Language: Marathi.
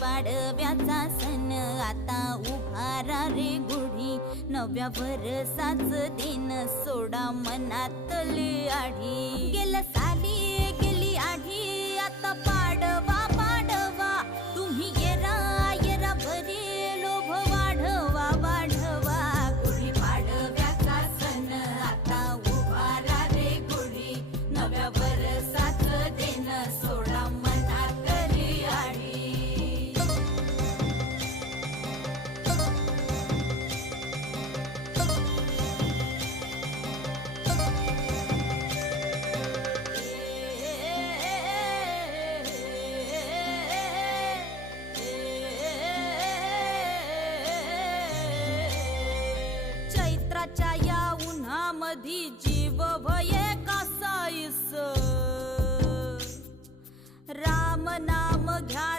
पाडव्याचा सण आता उभारा रे गुढी, नव्या वर्षाच दिन सोडा मनातली आढी. गेल्या साली गेली आढी, आता पाडवा पाडवा, तुम्ही येरा येरा भरी लोभ वाढवा वाढवा. गुढी पाडव्याचा सण आता उभारा रे गुढी, नव्या वर्षाच दिन सोडा मनातली आढी. चैत्राच्या या उन्हामधी जीव भये कासाईस, राम नाम घ्या